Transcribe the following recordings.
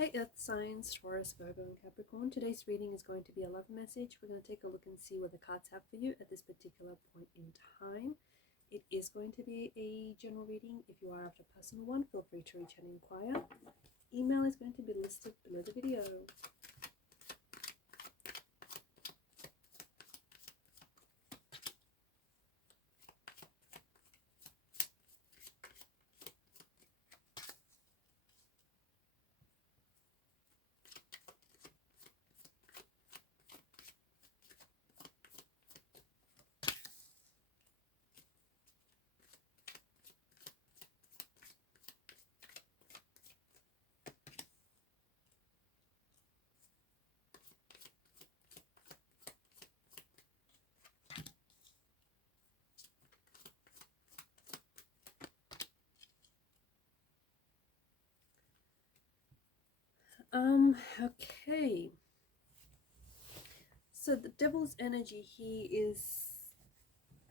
Hey Earth signs, Taurus, Virgo and Capricorn. Today's reading is going to be a love message. We're going to take a look and see what the cards have for you at this particular point in time. It is going to be a general reading. If you are after a personal one, feel free to reach out and inquire. Email is going to be listed below the video. Okay. So the devil's energy here is,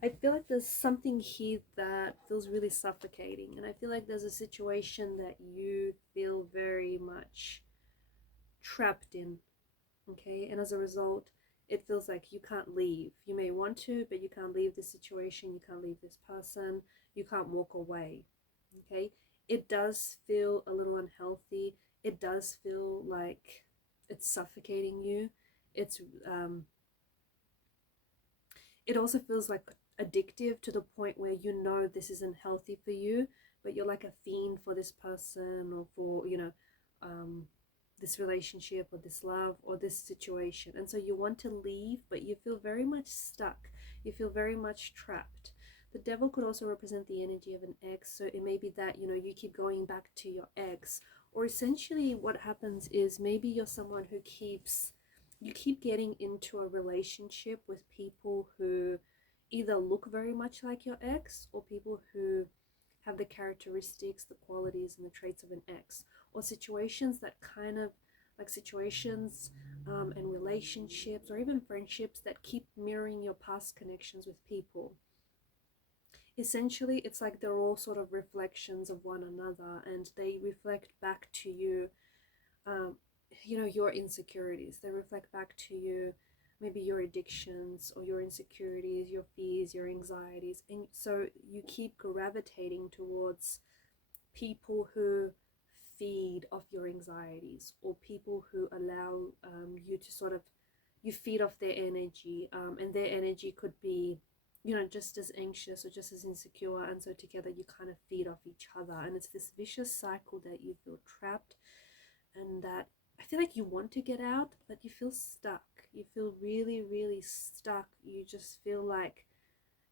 I feel like there's something here that feels really suffocating, and I feel like there's a situation that you feel very much trapped in, okay? And as a result, it feels like you can't leave. You may want to, but you can't leave this situation, you can't leave this person, you can't walk away, okay? It does feel a little unhealthy. It does feel like it's suffocating you. It also feels like addictive to the point where you know this isn't healthy for you, but you're like a fiend for this person or for, this relationship or this love or this situation. And so you want to leave, but you feel very much stuck. You feel very much trapped. The devil could also represent the energy of an ex. So it may be that, you keep going back to your ex, or essentially what happens is maybe you're someone who you keep getting into a relationship with people who either look very much like your ex, or people who have the characteristics, the qualities, and the traits of an ex, or situations that kind of like situations and relationships or even friendships that keep mirroring your past connections with people. Essentially, it's like they're all sort of reflections of one another, and they reflect back to you, your insecurities. They reflect back to you maybe your addictions or your insecurities, your fears, your anxieties. And so you keep gravitating towards people who feed off your anxieties, or people who allow you to sort of, you feed off their energy, and their energy could be, just as anxious or just as insecure, and so together you kind of feed off each other, and it's this vicious cycle that you feel trapped, and that I feel like you want to get out, but you feel stuck. You feel really, really stuck. You just feel like,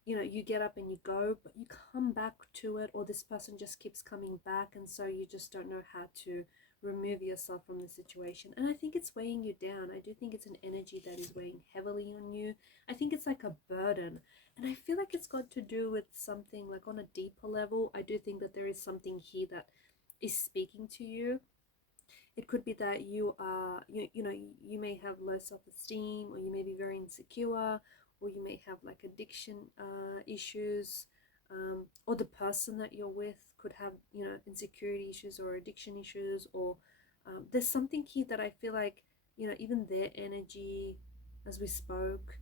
you get up and you go, but you come back to it, or this person just keeps coming back, and so you just don't know how to remove yourself from the situation. And I think it's weighing you down. I do think it's an energy that is weighing heavily on you. I think it's like a burden, and I feel like it's got to do with something like on a deeper level. I do think that there is something here that is speaking to you. It could be that you are, you may have low self-esteem, or you may be very insecure, or you may have like addiction issues, or the person that you're with could have, insecurity issues or addiction issues, or there's something here that I feel like, even their energy, as we spoke,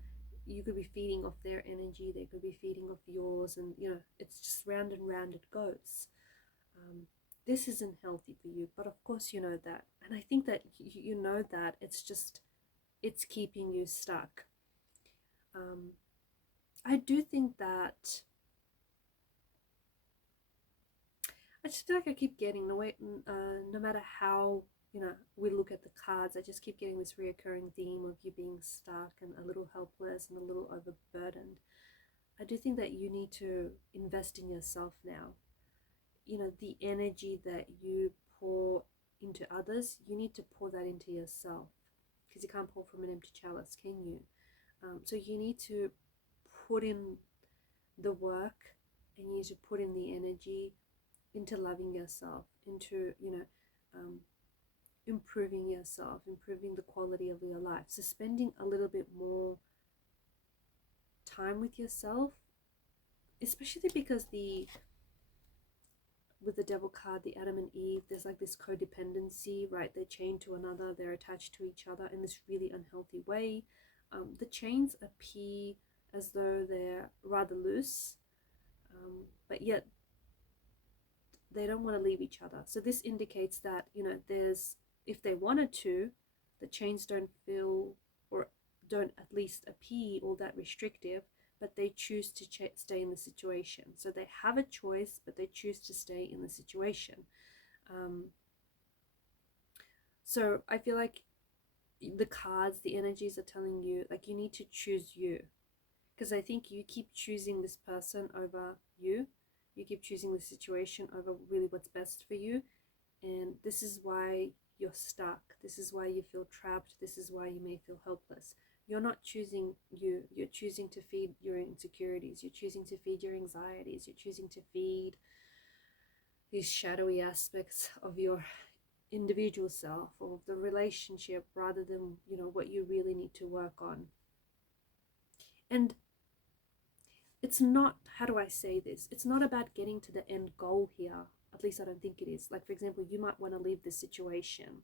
you could be feeding off their energy, they could be feeding off yours, and it's just round and round it goes. This isn't healthy for you, but of course you know that, and I think that you know that it's keeping you stuck. I do think that I just feel like I keep getting the way, no matter how we look at the cards, I just keep getting this reoccurring theme of you being stuck and a little helpless and a little overburdened. I do think that you need to invest in yourself now. The energy that you pour into others, you need to pour that into yourself, because you can't pour from an empty chalice, can you? So you need to put in the work, and you need to put in the energy into loving yourself, into improving yourself, improving the quality of your life. So spending a little bit more time with yourself, especially because with the Devil card, the Adam and Eve, there's like this codependency, right? They're chained to another, they're attached to each other in this really unhealthy way. The chains appear as though they're rather loose, but yet they don't want to leave each other. So this indicates that, you know, if they wanted to, the chains don't feel, or don't at least appear all that restrictive, but they choose to stay in the situation. So they have a choice, but they choose to stay in the situation. So I feel like the cards, the energies are telling you, like, you need to choose you. Because I think you keep choosing this person over you. You keep choosing the situation over really what's best for you. And this is why you're stuck. This is why you feel trapped. This is why you may feel helpless. You're not choosing you. You're choosing to feed your insecurities. You're choosing to feed your anxieties. You're choosing to feed these shadowy aspects of your individual self or of the relationship, rather than, you know, what you really need to work on. And it's not, how do I say this? It's not about getting to the end goal here. At least I don't think it is. Like, for example, you might want to leave this situation.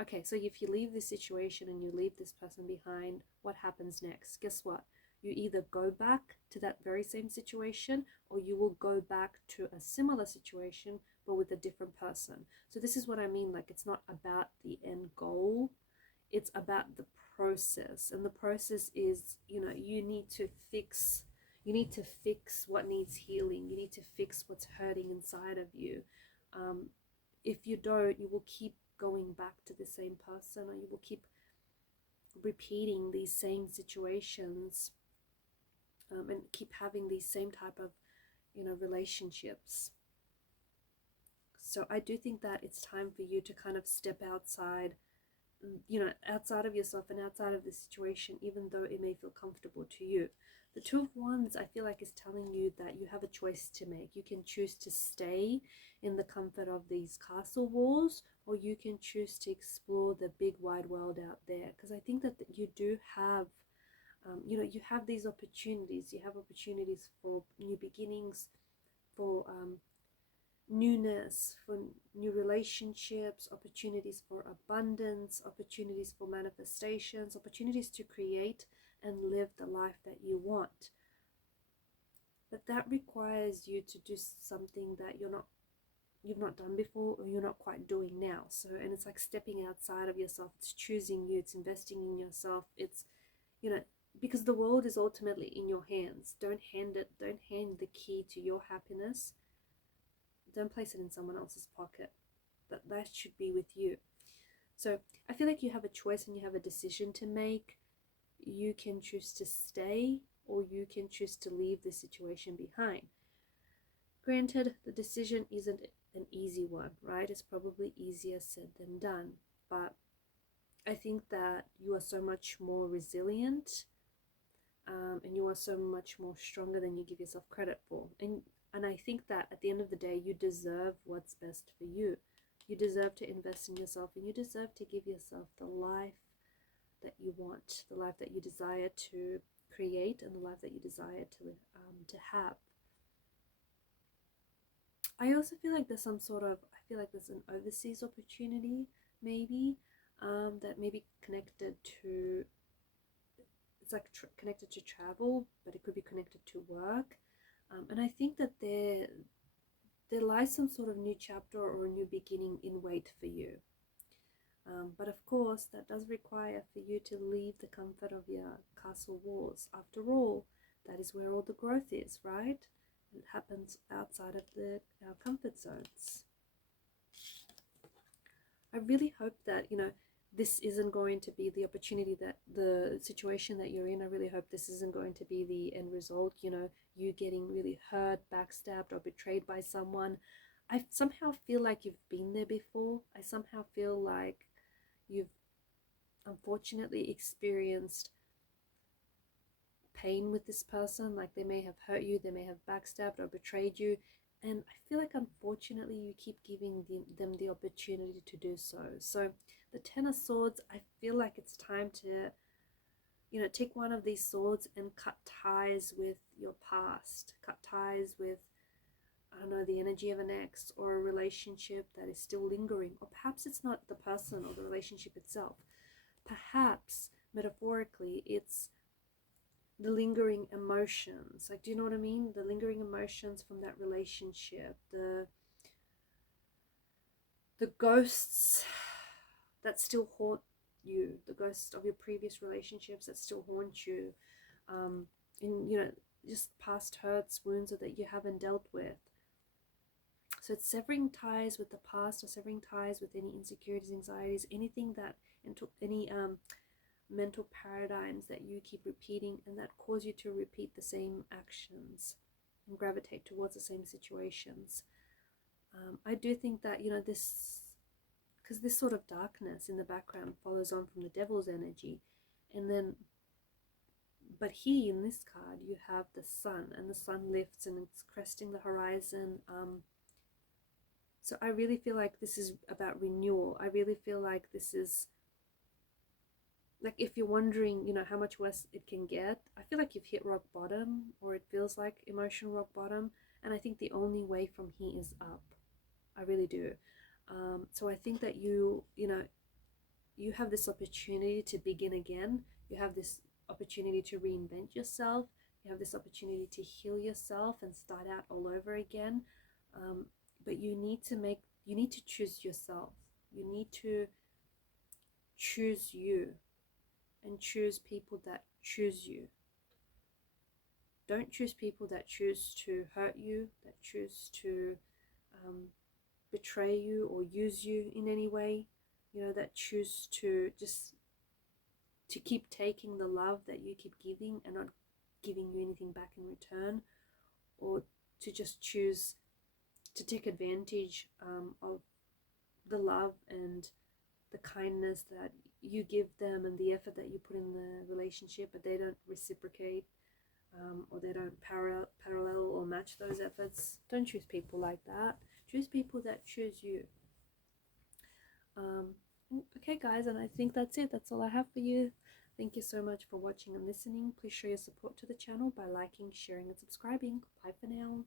Okay, so if you leave this situation and you leave this person behind, what happens next? Guess what? You either go back to that very same situation, or you will go back to a similar situation, but with a different person. So this is what I mean. Like, it's not about the end goal. It's about the process. And the process is, you know, you need to fix what needs healing. You need to fix what's hurting inside of you. If you don't, you will keep going back to the same person, or you will keep repeating these same situations, and keep having these same type of, you know, relationships. So I do think that it's time for you to kind of step outside, you know, outside of yourself and outside of the situation, even though it may feel comfortable to you. The Two of Wands, I feel like, is telling you that you have a choice to make. You can choose to stay in the comfort of these castle walls, or you can choose to explore the big wide world out there. Because I think that you do have, you know, you have these opportunities. You have opportunities for new beginnings, for newness, for new relationships, opportunities for abundance, opportunities for manifestations, opportunities to create and live the life that you want. But that requires you to do something that you've not done before, or you're not quite doing now. So, and it's like stepping outside of yourself. It's choosing you. It's investing in yourself. It's, you know, because the world is ultimately in your hands. Don't hand the key to your happiness. Don't place it in someone else's pocket. That should be with you. So I feel like you have a choice and you have a decision to make. You can choose to stay, or you can choose to leave the situation behind. Granted, the decision isn't an easy one, right? It's probably easier said than done. But I think that you are so much more resilient, and you are so much more stronger than you give yourself credit for. And I think that at the end of the day, you deserve what's best for you. You deserve to invest in yourself, and you deserve to give yourself the life that you want, the life that you desire to create, and the life that you desire to have. I also feel like there's there's an overseas opportunity, maybe, that may be connected to, it's like connected to travel, but it could be connected to work. And I think that there lies some sort of new chapter or a new beginning in wait for you. But of course, that does require for you to leave the comfort of your castle walls. After all, that is where all the growth is, right? It happens outside of our comfort zones. I really hope that, you know, this isn't going to be the opportunity, that the situation that you're in, I really hope this isn't going to be the end result, you know, you getting really hurt, backstabbed, or betrayed by someone. I somehow feel like you've been there before. I somehow feel like you've unfortunately experienced pain with this person. Like, they may have hurt you, they may have backstabbed or betrayed you, and I feel like unfortunately you keep giving them the opportunity to do so. So the Ten of Swords, I feel like it's time to, you know, take one of these swords and cut ties with your past, cut ties with I don't know, the energy of an ex, or a relationship that is still lingering. Or perhaps it's not the person or the relationship itself. Perhaps, metaphorically, it's the lingering emotions. Like, do you know what I mean? The lingering emotions from that relationship, the ghosts that still haunt you, the ghosts of your previous relationships that still haunt you, in, you know, just past hurts, wounds that you haven't dealt with. So it's severing ties with the past, or severing ties with any insecurities, anxieties, anything that, any mental paradigms that you keep repeating and that cause you to repeat the same actions and gravitate towards the same situations. I do think that, you know, because this sort of darkness in the background follows on from the devil's energy. And then, but here in this card, you have the sun, and the sun lifts and it's cresting the horizon. So I really feel like this is about renewal. I really feel like this is, like, if you're wondering, you know, how much worse it can get, I feel like you've hit rock bottom, or it feels like emotional rock bottom. And I think the only way from here is up. I really do. So I think that you know, you have this opportunity to begin again. You have this opportunity to reinvent yourself. You have this opportunity to heal yourself and start out all over again. But you need to choose yourself. You need to choose you, and choose people that choose you. Don't choose people that choose to hurt you, that choose to betray you or use you in any way, you know, that choose to just to keep taking the love that you keep giving and not giving you anything back in return, or to just choose to take advantage of the love and the kindness that you give them and the effort that you put in the relationship, but they don't reciprocate, or they don't parallel or match those efforts. Don't choose people like that. Choose people that choose you. Okay guys, and I think that's it. That's all I have for you. Thank you so much for watching and listening. Please show your support to the channel by liking, sharing and subscribing. Bye for now.